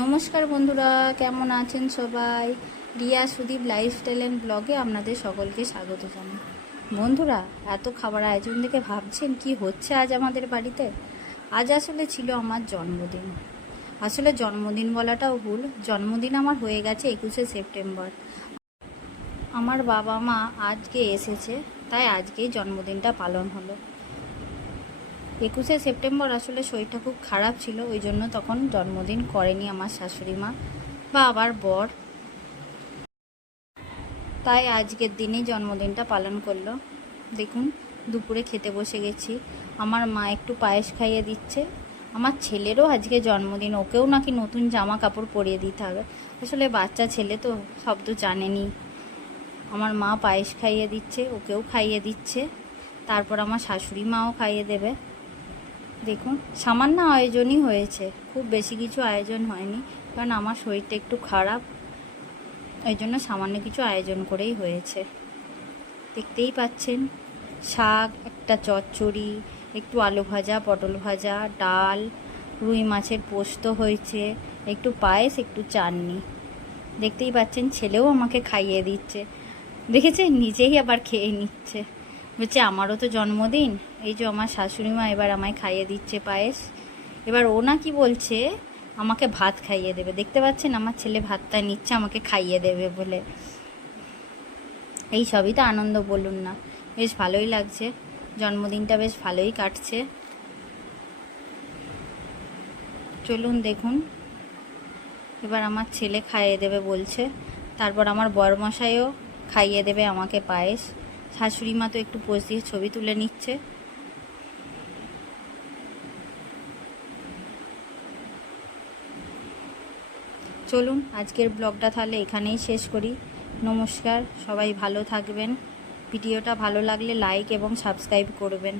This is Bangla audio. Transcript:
নমস্কার বন্ধুরা, কেমন আছেন সবাই? রিয়া সুদীপ লাইফস্টাইল অ্যান্ড ব্লগে আপনাদের সকলকে স্বাগত জানাই। বন্ধুরা, এত খাবার আয়োজন দেখে ভাবছেন কি হচ্ছে আজ আমাদের বাড়িতে? আজ আসলে ছিল আমার জন্মদিন। আসলে জন্মদিন বলাটাও ভুল, জন্মদিন আমার হয়ে গেছে 21শে সেপ্টেম্বর। আমার বাবা মা আজকে এসেছে, তাই আজকেই জন্মদিনটা পালন হলো। 21শে সেপ্টেম্বর আসলে শরীরটা খুব খারাপ ছিল, ওই জন্য তখন জন্মদিন করেনি আমার শাশুড়ি মা বা আবার বর, তাই আজকের দিনেই জন্মদিনটা পালন করলো। দেখুন, দুপুরে খেতে বসে গেছি। আমার মা একটু পায়েস খাইয়ে দিচ্ছে। আমার ছেলেরও আজকে জন্মদিন, ওকেও নাকি নতুন জামা কাপড় পরিয়ে দিতে হবে। আসলে বাচ্চা ছেলে তো, সব তো জানেনি। আমার মা পায়েস খাইয়ে দিচ্ছে, ওকেও খাইয়ে দিচ্ছে। তারপর আমার শাশুড়ি মাও খাইয়ে দেবে। দেখুন, সামান্য আয়োজনই হয়েছে, খুব বেশি কিছু আয়োজন হয়নি, কারণ আমার শরীরটা একটু খারাপ, ওই জন্য সামান্য কিছু আয়োজন করেই হয়েছে। দেখতেই পাচ্ছেন, শাক, একটা চচ্চড়ি, একটু আলু ভাজা, পটল ভাজা, ডাল, রুই মাছের পোস্ত হয়েছে, একটু পায়েস, একটু চাটনি। দেখতেই পাচ্ছেন, ছেলেও আমাকে খাইয়ে দিচ্ছে। দেখেছেন, নিজেই আবার খেয়ে নিচ্ছে, বলছে আমারও তো জন্মদিন। এই যে আমার শাশুড়ি মা এবার আমায় খাইয়ে দিচ্ছে পায়েস। এবার ও না কি বলছে, আমাকে ভাত খাইয়ে দেবে। দেখতে পাচ্ছেন, আমার ছেলে ভাতটা নিচ্ছে আমাকে খাইয়ে দেবে বলে। এই সবই তো আনন্দ, বলুন না? বেশ ভালোই লাগছে, জন্মদিনটা বেশ ভালোই কাটছে। চলুন দেখুন, এবার আমার ছেলে খাইয়ে দেবে বলছে, তারপর আমার বরমশাইও খাইয়ে দেবে আমাকে পায়েস। শাশুড়ি মা তো একটু পোজ দিয়ে ছবি তুলে নিচ্ছে। চলুন, আজকের ব্লগটা তাহলে এখানেই শেষ করি। নমস্কার, সবাই ভালো থাকবেন। ভিডিওটা ভালো লাগলে লাইক এবং সাবস্ক্রাইব করবেন।